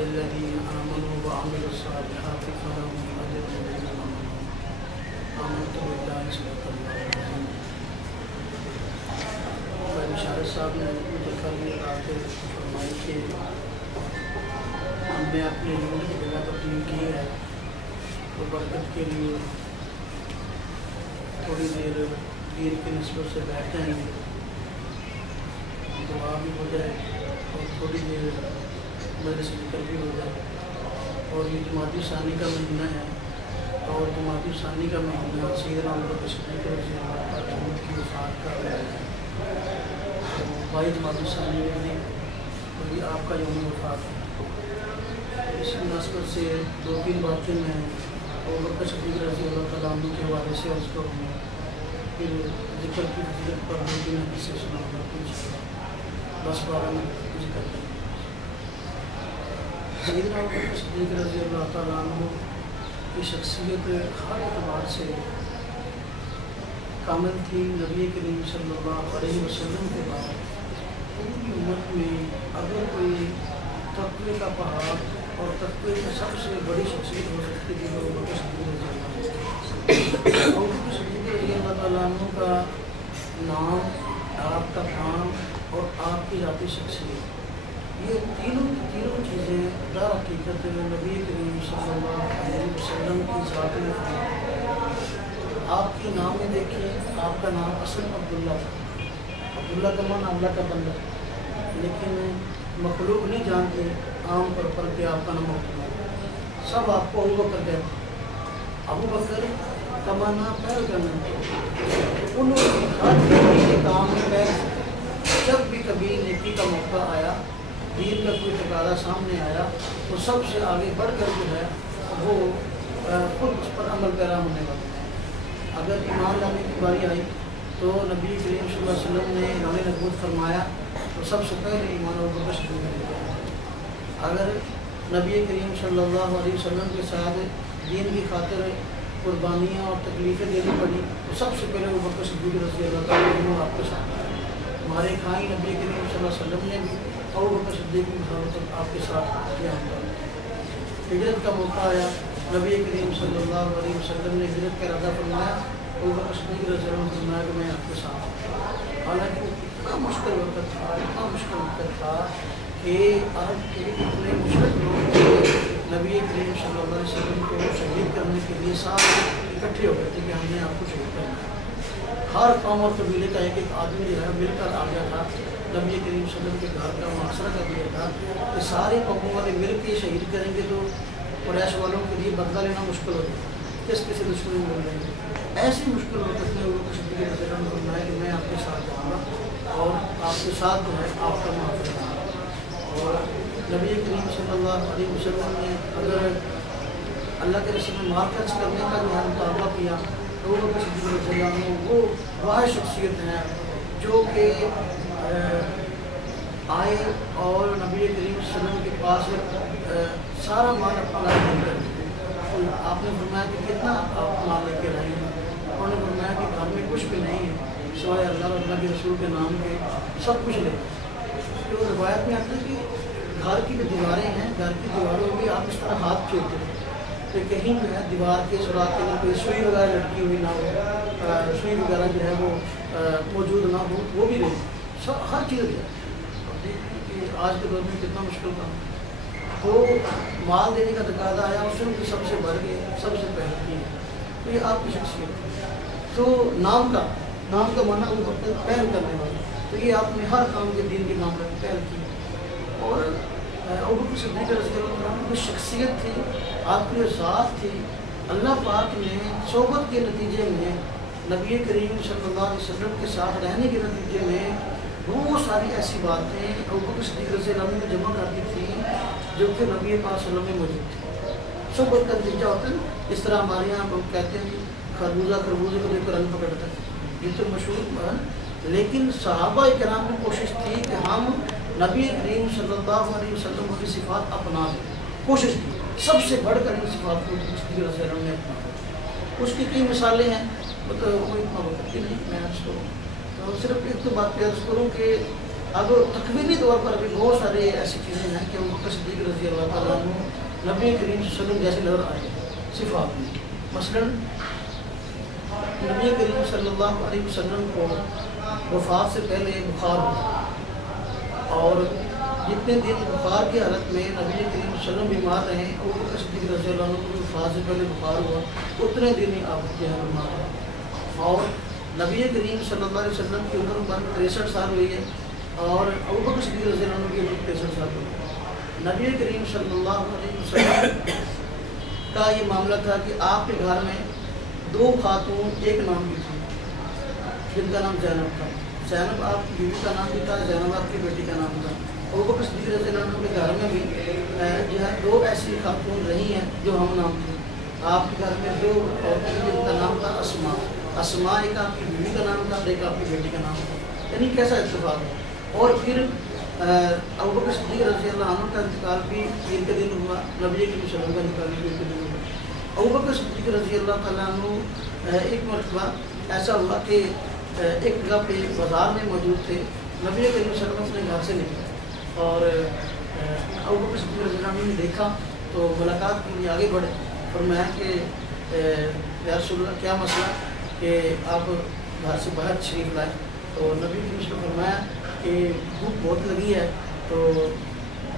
للذین آمنوا وعملوا الصالحات فلهم اجر غیر ممنون آمنت باللہ صدق اللہ العظیم۔ بشارت صاحب نے مجھے کل یہ بات فرمائی کہ ہم نے اپنے یونٹ کی جگہ تبدیل کی ہے تو برکت کے لیے تھوڑی دیر دین کی نسبت سے بیٹھ جائیں گے، دعا بھی ہو جائے اور تھوڑی دیر مجلس ذکر بھی ہو جائے۔ اور یہ جمادی ثانی کا مہینہ ہے اور جمادی ثانی کا مہینہ سیدنا ابوبکر صدیق رضی اللہ عنہ کی وفات کا ہے، تو 22 جمادی ثانی میں وہی آپ کا یوم وفات ہے۔ اس مناسبت سے 2-3 باتیں میں ابوبکر صدیق رضی اللہ تعالیٰ عنہ کے حوالے سے عرض کروں گا، پھر ذکر کی فضیلت پر ہم دن حدیث سے سناؤں گا، کچھ 10-12 منٹ ذکر کریں۔ سیدنا ابوبکر صدیق رضی اللہ تعالیٰ عنہ کی شخصیت ہر اعتبار سے کامل تھی۔ نبی کریم صلی اللہ علیہ وسلم کے بعد پوری امت میں اگر کوئی تقوی کا پہاڑ اور تقوی کی سب سے بڑی شخصیت ہو سکتی تھی تو ابوبکر صدیق رضی اللہ عنہ۔ ابوبکر صدیق رضی اللہ تعالیٰ عنہ کا نام، آپ کا کام اور آپ کی ذاتی شخصیت، یہ تینوں چیزیں در حقیقت نبی کریم صلی اللہ علیہ وسلم کی ذات میں تھی۔ آپ کے نام میں دیکھیں، آپ کا نام اصل عبداللہ تھا، عبداللہ کا معنی اللہ کا بندہ، لیکن مخلوق نہیں جانتے عام طور پر کہ آپ کا نام عبداللہ، سب آپ کو ابوبکر کہتے ہیں۔ ابوبکر کا معنی پہل کرنا، انہوں نے ہر نیکی کے کام میں پہل، جب بھی کبھی نیکی کا موقع آیا، دین کا کوئی تقاضا سامنے آیا تو سب سے آگے بڑھ کر جو ہے وہ خود اس پر عمل پیرا ہونے والے ہیں۔ اگر ایمان لانے کی باری آئی تو نبی کریم صلی اللہ علیہ وسلم نے اعلان نبوت فرمایا تو سب سے پہلے ایمان ابوبکر صدیق رضی اللہ عنہ۔ اگر نبی کریم صلی اللہ علیہ وسلم کے ساتھ دین کی خاطر قربانیاں اور تکلیفیں دینی پڑی تو سب سے پہلے ابوبکر صدیق رضی اللہ تعالیٰ عنہ آپ کے ساتھ آئے۔ ہمارے کھائیں نبی کریم صلی اللہ علیہ وسلم نے بھی ابوبکر صدیق کی محبت آپ کے ساتھ کیا ہوا۔ ہجرت کا موقع آیا، نبی کریم صلی اللہ علیہ وسلم نے ہجرت کا ارادہ فرمایا، ابوبکر صدیق رضی اللہ عنہ نے فرمایا کہ میں آپ کے ساتھ ہوں۔ حالانکہ اتنا مشکل وقت تھا کہ عرب کے اتنے مشرک لوگ نبی کریم صلی اللہ علیہ وسلم کو شہید کرنے کے لیے ساتھ اکٹھے ہو گئے تھے کہ ہم نے آپ کو شہید کرنا ہے۔ ہر قوم اور قبیلے کا ایک آدمی جو ہے مل کر آ گیا تھا، نبی کریم صلی اللہ علیہ وسلم کے گھر کا محاصرہ کر دیا تھا کہ سارے قوموں والے مل کے شہید کریں گے تو قریش والوں کے لیے بدلہ لینا مشکل ہو جائے، کس کسی دشمن مل رہے ہیں۔ ایسی مشکل وقت میں ابوبکر صدیق رضی اللہ عنہ نے فرمایا کہ میں آپ کے ساتھ جاؤں گا اور آپ کے ساتھ جو ہے آپ کا محافظ رہا۔ اور نبی کریم صلی اللہ علیہ وسلم نے اگر اللہ کے رسول میں مال خرچ کرنے کا جو ہے مطالبہ کیا تو ابوبکر صدیق رضی اللہ عنہ وہ واحد شخصیت ہیں جو کہ آئے اور نبی کریم صلی اللہ علیہ وسلم کے پاس سارا مال اپنا لے کر آپ نے فرمایا کہ کتنا آپ مال لے کے آئے ہیں؟ انہوں نے فرمایا کہ گھر میں کچھ بھی نہیں ہے سوائے اللہ اور اللہ کے رسول کے نام کے، سب کچھ لے۔ تو روایت میں آتا ہے کہ گھر کی جو دیواریں ہیں، گھر کی دیواروں میں آپ اس طرح ہاتھ پھیرتے ہیں کہ کہیں جو ہے دیوار کے سوراخ کے اندر کوئی سوئی وغیرہ لٹکی ہوئی نہ ہو، سوئی وغیرہ جو ہے وہ موجود نہ ہو، وہ بھی رہے، سب ہر چیز ہے۔ کہ آج کے دور میں کتنا مشکل کام، تو مال دینے کا تقاضا آیا، اس میں سب سے بڑھ کے سب سے پہلے کی ہے، تو یہ آپ کی شخصیت ہے۔ تو نام کا معنی وہ پہل کرنے والا، تو یہ آپ نے ہر کام کے دین کے نام پر پہل کی۔ اور ابوبکر صدیق رضی اللہ عنہ کی شخصیت تھی، آپ کی ذات تھی، اللہ پاک نے صحبت کے نتیجے میں نبی کریم صلی اللہ علیہ وسلم کے ساتھ رہنے کے نتیجے میں بہت ساری ایسی باتیں ابوبکر صدیق رضی اللہ عنہ نے جمع کر دی تھی جو کہ نبی پاک صلی اللہ علیہ وسلم میں موجود تھی۔ صحبت کا نتیجہ ہوتا ہے، اس طرح ہمارے یہاں ہم کہتے ہیں خربوزہ خربوزے کو دیکھ کر رن پکڑتا ہے، یہ تو مشہور ہے، لیکن صحابہ کرام کی کوشش تھی کہ ہم نبی کریم صلی اللہ علیہ وسلم کی صفات اپنا لیں، کوشش کی، سب سے بڑھ کر ان صفات کو صدیق رضی اللہ عنہ نے اپنا۔ اس کی کئی مثالیں ہیں، وہ اتنا وقت کی نہیں میں اس کو تو صرف ایک تو بات عرض کروں کہ اب تکوینی طور پر بھی بہت سارے ایسی چیزیں ہیں کہ ابو بکر صدیق رضی اللہ تعالیٰ عنہ نبی کریم صلی اللہ علیہ وسلم جیسے نظر آئے صفات میں. مثلا نبی کریم صلی اللہ علیہ وسلم کو وفات سے پہلے بخار ہوا، اور جتنے دن بخار کی حالت میں نبی کریم صلی اللہ علیہ وسلم بیمار رہے، ابو بکر صدیق رضی اللہ عنہ کو وفات سے پہلے بخار ہوا، اتنے دن ہی آپ کے یہاں بیمار رہے. اور نبی کریم صلی اللہ علیہ وسلم کی عمر پر 63 سال ہوئی ہے، اور ابو بکر صدیق رضی اللہ عنہ کی عمر 63 سال ہوئی. نبی کریم صلی اللہ علیہ وسلم کا یہ معاملہ تھا کہ آپ کے گھر میں 2 خاتون ایک نام کی تھی جن کا نام زینب تھا. زینب آپ کی بیوی کا نام بھی تھا، زینب آپ کی بیٹی کا نام تھا. ابو بکر صدیق رضی اللہ عنہ کے گھر میں بھی جو ہے 2 ایسی خاتون رہی ہیں جو ہم نام تھے. آپ کے گھر میں 2 عورتیں جن کا نام تھا اسماء. اسماء ایک آپ کی بیوی کا نام تھا، ایک آپ کی بیٹی کا نام تھا. یعنی کیسا اتفاق ہے. اور پھر ابو بکر صدیق رضی اللہ عنہ کا انتقال بھی عید کے دن ہوا، نبی کریم صلی اللہ علیہ وسلم کا انتقال بھی عید کے دن ہوا. ابو بکر صدیق رضی اللہ تعالیٰ عنہ ایک مرتبہ ایسا ہوا کہ ایک جگہ پہ بازار میں موجود تھے. نبی کریم صلی اللہ علیہ وسلم اپنے گھر سے نکلے اور ابو بکر صدیق رضی اللہ عنہ نے دیکھا تو ملاقات کے لیے آگے بڑھے. فرمایا کہ یا رسول اللہ کیا مسئلہ کہ آپ گھر سے باہر تشریف لائے. تو نبی کریم صلی اللہ علیہ وسلم نے فرمایا کہ بھوک بہت لگی ہے، تو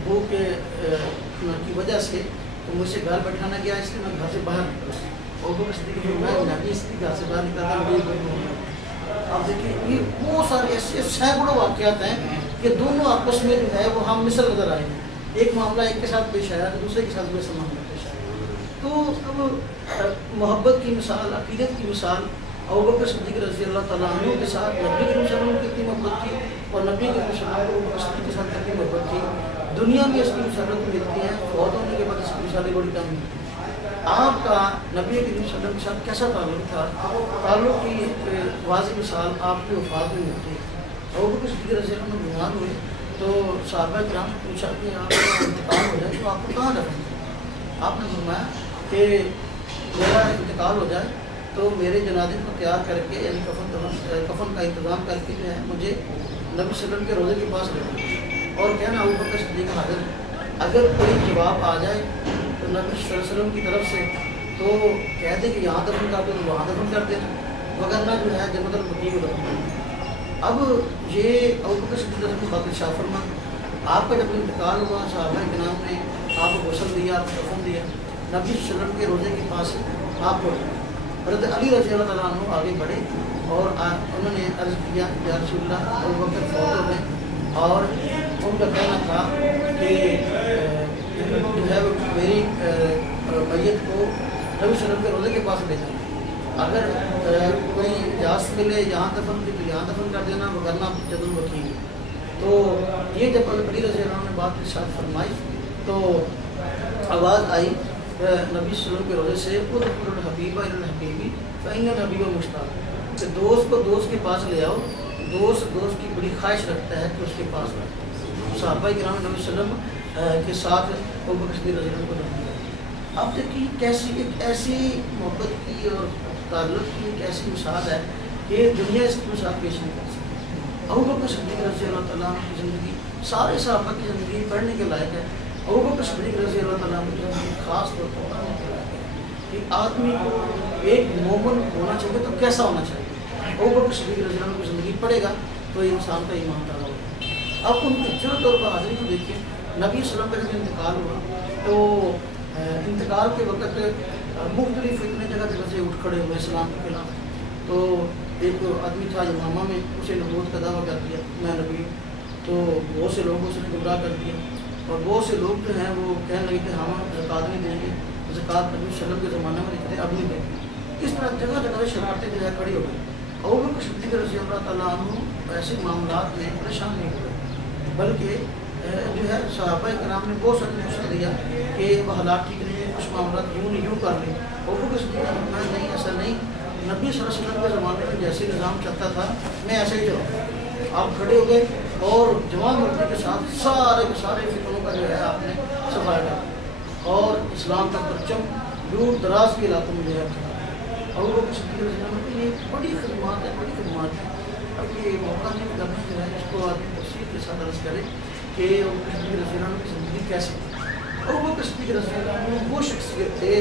بھوک کی وجہ سے تو مجھ سے گھر بیٹھانا گیا، اس لیے میں گھر سے باہر نکلا. ابو بکر صدیق نے فرمایا نبی اس لیے گھر سے باہر نکلا تھا. آپ دیکھیں یہ بہت سارے ایسے سینکڑوں واقعات ہیں کہ دونوں آپس میں جو ہے وہ ہم مثل نظر آئے ہیں. ایک معاملہ ایک کے ساتھ پیش آیا، دوسرے کے ساتھ ویسا معاملہ پیش آیا. تو اب محبت کی مثال، عقیدت کی مثال ابو بکر صدیق رضی اللہ تعالیٰ عنہ کے ساتھ نبی کریم صلی اللہ علیہ وسلم کی کتنی محبت تھی، اور نبی کریم صلی اللہ علیہ وسلم کو صدیق کے ساتھ کتنی محبت تھی. دنیا میں اس کی مثالت ملتی ہیں، فوت ہونے کے بعد اس کی مثالیں بڑی کم ملتی ہیں. آپ کا نبی کریم صلی اللہ علیہ وسلم کے ساتھ کیسا تعلق تھا، تعلق کی واضح مثال آپ کی وفات میں ملتی ہے. ابو بکر صدیق رضی اللہ عنہ بیمار ہوئے تو صحابہ کرام نے پوچھا کہ آپ کا انتقال ہو جائے تو آپ کو کہاں دفن کریں. آپ نے فرمایا کہ میرا انتقال ہو جائے تو میرے جنازے کو تیار کر کے یعنی کفن کا انتظام کر کے جو ہے مجھے نبی صلی اللہ علیہ وسلم کے روزے کے پاس لے جائیں اور کہنا ابو بکر صدیق حاضر ہے. اگر کوئی جواب آ جائے تو نبی صلی اللہ علیہ وسلم کی طرف سے تو کہہ دیں کہ یہاں دفن کر دو تو وہاں دفن کر دینا، وغیرہ جو ہے جنت البقیع کو دفن کر دینا. اب یہ ابو بکر صدیق کی بات شاہ فرما. آپ کا جب انتقال ہوا صحابہ کرام نے آپ کو غسل دیا، آپ کو دفن دیا، نبی صلی اللہ علیہ وسلم کے روزے کے پاس آپ کو حضرت علی رضی اللہ تعالیٰ عنہ آگے بڑھے اور انہوں نے عرض کیا یا رسول اللہ ابو بکر فوت ہو گئے، اور ان کا کہنا تھا کہ جو ہے میری میت کو نبی صلی اللہ علیہ وسلم کے روزے کے پاس لے جائیں، اگر کوئی اجازت ملے یہاں دفن کی تو یہاں دفن کر دینا، وغیرہ جنت البقیع. تو یہ جب علی رضی اللہ عنہ نے بات ارشاد فرمائی تو آواز آئی نبی صلی اللہ علیہ وسلم کے روزے سے ادخلوا الحبیب الی الحبیبی فإن الحبیب مشتاق، کہ دوست کو دوست کے پاس لے آؤ، دوست کی بڑی خواہش رکھتا ہے کہ اس کے پاس رہے. صحابہ کرام نبی صلی اللہ علیہ وسلم کے ساتھ ابو بکر صدیق رضی اللہ عنہ کو دفن کیا. اب دیکھیے کیسی ایک ایسی محبت کی اور تعلق کی ایک ایسی مثال ہے کہ دنیا اس کی مثال پیش نہیں کر سکتی. ابو بکر صدیق رضی اللہ تعالیٰ عنہ کی زندگی سارے صحابہ کی زندگی پڑھنے کے لائق ہے. ابو بکر صدیق رضی اللہ تعالیٰ عنہ کی زندگی خاص طور پر پڑھنے کے لائق ہے کہ آدمی کو ایک مومن ہونا چاہیے تو کیسا ہونا چاہیے. ابو بکر صدیق رضی اللہ عنہ کی زندگی پڑھے گا تو انسان کا ایمان تعالیٰ ہوگا. اب ان کی جرت اور بہادری کو دیکھیے. نبی صلی اللہ علیہ وسلم کا جب انتقال ہوا تو انتقال کے وقت مختلف اتنے جگہ سے اٹھ کھڑے ہوئے اسلام کے خلاف. تو ایک آدمی تھا یمامہ میں، اسے نبوت کا دعویٰ کر دیا میں نبی ہوں. تو بہت سے لوگوں سے گمراہ کر دیا، اور بہت سے لوگ جو ہیں وہ کہنے لگے کہ ہم زکوٰۃ نہیں دیں گے، زکوٰۃ نبی صلی اللہ علیہ وسلم کے زمانے میں دیتے اب نہیں دیں گے. اس طرح جگہ جگہ شرارتیں جو ہے کھڑی ہو گئی. ابو بکر صدیق رضی اللہ تعالیٰ عنہ ایسے معاملات میں پریشان نہیں ہوئے، بلکہ جو ہے صحابہ کرام نے بہت سارے مشورہ دیا کہ وہ حالات ٹھیک نہیں ہے، کچھ معاملات یوں نہیں یوں کر لیں. ابو بکر صدیق میں نہیں ایسا نہیں، نبی صلی اللہ علیہ وسلم کے زمانے میں جیسے نظام چلتا تھا میں ایسے ہی چلاؤں. آپ کھڑے ہو گئے اور جوان مردی کے ساتھ سارے کے سارے فتنوں کا جو ہے آپ نے صفایا کر اور اسلام کا پرچم دور دراز کے علاقوں میں جو ہے. اور وہ یہ بڑی خدمات ہے، بڑی خدمات ہے. اب یہ موقع نہیں کرنا جو ہے اس کو آدمی تفصیل کے ساتھ عرض کرے کہ کشمیر رضی اللہ عنہ کی زندگی کیسے تھی. اور وہ کشمیر رضی اللہ عنہ وہ شخصیت تھے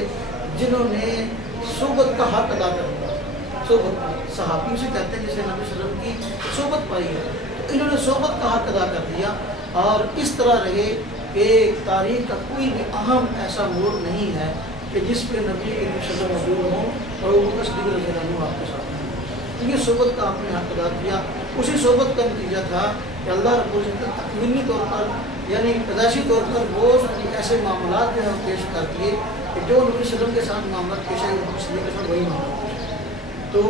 جنہوں نے صحبت کا حق ادا کر دیا. صحبت صحابیوں سے کہتے ہیں جسے نبی صلی اللہ علیہ وسلم کی صحبت پائی ہے، تو انہوں نے صحبت کا حق ادا کر دیا اور اس طرح رہے کہ تاریخ کا کوئی بھی اہم ایسا موڑ نہیں ہے کہ جس پہ نبی کے شکل موجود ہوں اور وہ صدیق رضی اللہ عنہ آپ کے ساتھ ہیں. یہ صحبت کا آپ نے حق ادا کیا. اسی صحبت کا نتیجہ تھا کہ اللہ رب العزت تکوینی طور پر یعنی پیدائشی طور پر وہ ایسے معاملات جو ہے پیش کر دیے کہ جو نبی صلی اللہ علیہ وسلم کے ساتھ معاملات پیش آئے وہ صدیق کے ساتھ وہی معاملات پیش آئے. تو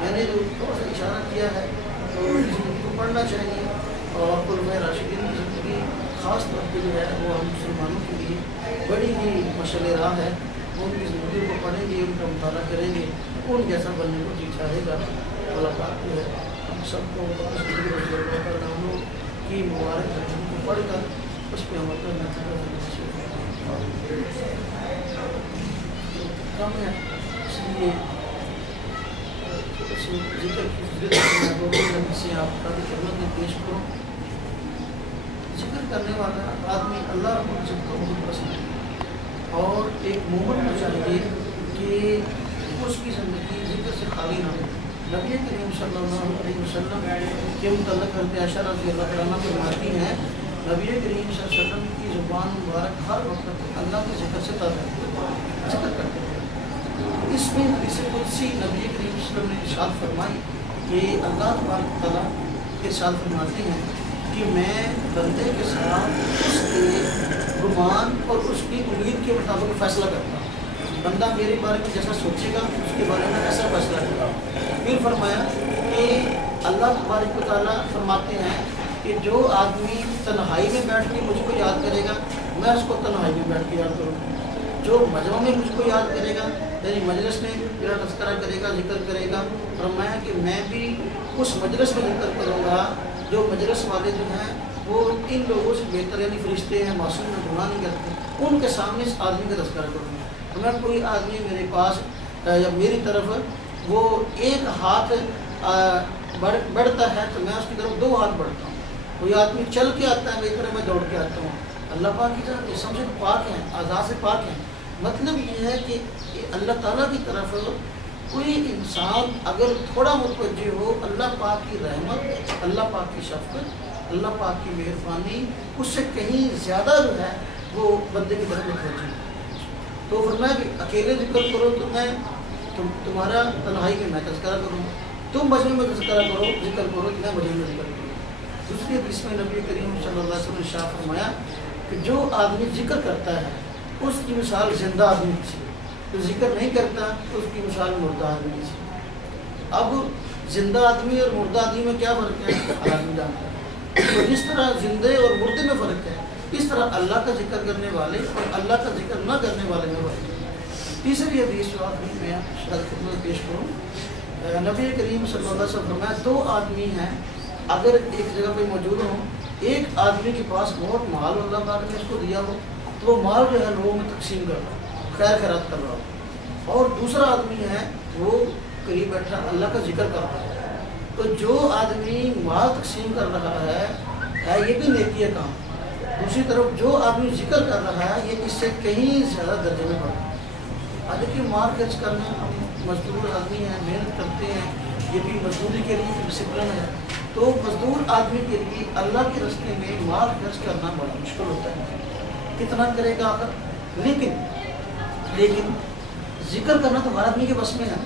میں نے جو تھوڑا سا اشارہ کیا ہے تو زندگی کو پڑھنا چاہیے اور خلفائے راشدین کی زندگی خاص طور پہ جو ہے وہ ہم مسلمانوں کے لیے بڑی ہی مشعل راہ ہے. ان کی زندگی کو پڑھیں گے، ان کا مطالعہ کریں گے، ان جیسا بننے کو جی چاہے گا. اللہ پاک جو ہے ہم سب کو اپنی زندگی عنہ کی مبارک زندگی کو پڑھ کر اس پہ عمل کرنا کم ہے. اس لیے ذکر سے آپ کا بھی خدمت میں پیش کروں. ذکر کرنے والا آدمی اللہ رب العزت کو بہت پسند ہے اور ایک مومن کو چاہیے کہ اس کی زندگی ذکر سے خالی نہ ہو. نبی کریم صلی اللہ علیہ وسلم کے متعلق حضرت عائشہ رضی اللہ عنہ فرماتی ہیں نبی کریم صلی اللہ علیہ وسلم کی زبان مبارک ہر وقت اللہ کے ذکر سے ذکر کرتے تھے. اس میں حدیث قدسی نبی کریم صلی اللہ علیہ وسلم نے ارشاد فرمائی کہ اللہ تبارک تعالیٰ ارشاد فرماتے ہیں کہ میں بندے کے ساتھ اس کے گمان اور اس کی امید کے مطابق فیصلہ کرتا ہوں. بندہ میرے بارے میں جیسا سوچے گا اس کے بارے میں ایسا فیصلہ کرتا ہوں. پھر فرمایا کہ اللہ تبارک و تعالیٰ فرماتے ہیں کہ جو آدمی تنہائی میں بیٹھ کے مجھ کو یاد کرے گا میں اس کو تنہائی میں بیٹھ کے یاد کروں گا. جو مجمع میں مجھ کو یاد کرے گا یعنی مجلس میں میرا تذکرہ کرے گا، ذکر کرے گا، فرمایا کہ میں بھی اس مجلس میں ذکر کروں گا. جو مجلس والے جو ہیں وہ ان لوگوں سے بہتر یعنی فرشتے ہیں، معصوم میں گناہ نہیں کرتے، ان کے سامنے اس آدمی کا تذکرہ کروں گا. میں کوئی آدمی میرے پاس یا میری طرف وہ ایک ہاتھ بڑھتا ہے تو میں اس کی طرف 2 ہاتھ بڑھتا ہوں. کوئی آدمی چل کے آتا ہے میری طرف میں دوڑ کے آتا ہوں. اللہ پاک کی طرف جسم سے پاک ہیں، اعضاء سے پاک ہیں. مطلب یہ ہے کہ اللہ تعالیٰ کی طرف کوئی انسان اگر تھوڑا متوجہ ہو اللہ پاک کی رحمت، اللہ پاک کی شفقت، اللہ پاک کی مہربانی اس سے کہیں زیادہ جو ہے وہ بندے کی طرف متوجہ ہے. تو فرمایا کہ اکیلے ذکر کرو تو میں تمہارا تنہائی میں تذکرہ کروں، تم مجمع میں تذکرہ کرو، ذکر کرو کہ میں مجمع میں ذکر کروں. دوسری حدیث میں نبی کریم صلی اللہ علیہ وسلم نے ارشاد فرمایا کہ جو آدمی ذکر کرتا ہے اس کی مثال زندہ آدمی کی ہے، جو ذکر نہیں کرتا اس کی مثال مردہ آدمی کی ہے. اب زندہ آدمی اور مردہ آدمی میں کیا فرق ہے ہر آدمی جانتا ہے. تو جس طرح زندے اور مردے میں فرق ہے اس طرح اللہ کا ذکر کرنے والے اور اللہ کا ذکر نہ کرنے والے میں فرق ہے. تیسری حدیث جو آدمی میں خدمت پیش کروں، نبی کریم صلی اللہ علیہ وسلم فرمایا 2 آدمی ہیں اگر ایک جگہ پہ موجود ہوں، ایک آدمی کے پاس بہت مال اللہ تعالیٰ نے اس کو دیا ہو تو وہ مال جو ہے لوگوں میں تقسیم کر رہا ہو، خیر خیرات کر رہا ہو، اور دوسرا آدمی ہے وہ قریب بیٹھا اللہ کا ذکر کر رہا ہے. تو جو آدمی مال تقسیم کر رہا ہے یہ بھی نیکی ہے کام. دوسری طرف جو آدمی ذکر کر رہا ہے یہ اس سے کہیں زیادہ درجے میں بڑھتا ہے. دیکھیے مال خرچ کرنا، ہم مزدور آدمی ہیں، محنت کرتے ہیں، یہ بھی مزدوری کے لیے ڈسپلن ہے. تو مزدور آدمی کے لیے اللہ کے راستے میں مال خرچ کرنا بڑا مشکل ہوتا ہے. کتنا کرے گا آخر؟ لیکن ذکر کرنا تو ہر آدمی کے بس میں ہے.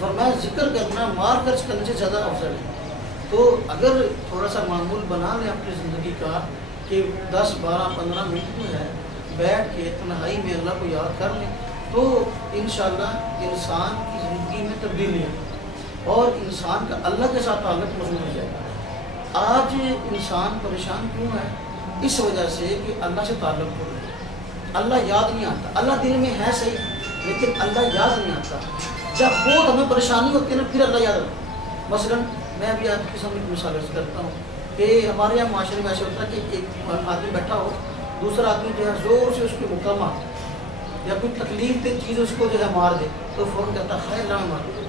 فرمایا ذکر کرنا مال خرچ کرنے سے زیادہ افضل ہے. تو اگر تھوڑا سا معمول بنا لیں اپنی زندگی کا کہ 10 12 15 منٹ جو ہے بیٹھ کے تنہائی میں اللہ کو یاد کر لیں تو انشاءاللہ انسان کی زندگی میں تبدیلی ہے اور انسان کا اللہ کے ساتھ تعلق مضبوط ہو جائے گا. آج انسان پریشان کیوں ہے؟ اس وجہ سے کہ اللہ سے تعلق ہو رہا ہے. اللہ یاد نہیں آتا. اللہ دل میں ہے صحیح لیکن اللہ یاد نہیں آتا. جب بہت ہمیں پریشانی ہوتی ہے نا پھر اللہ یاد آتا. مثلاً میں ابھی آپ کے سامنے ایک مثال عرض کرتا ہوں کہ ہمارے یہاں معاشرے میں ایسے ہوتا ہے کہ ایک آدمی بیٹھا ہو، دوسرا آدمی جو ہے زور سے اس کے مکہ مار یا کوئی تکلیف دہ چیز اس کو جو ہے مار دے تو فوراً کہتا ہے خیر اللہ مار دے.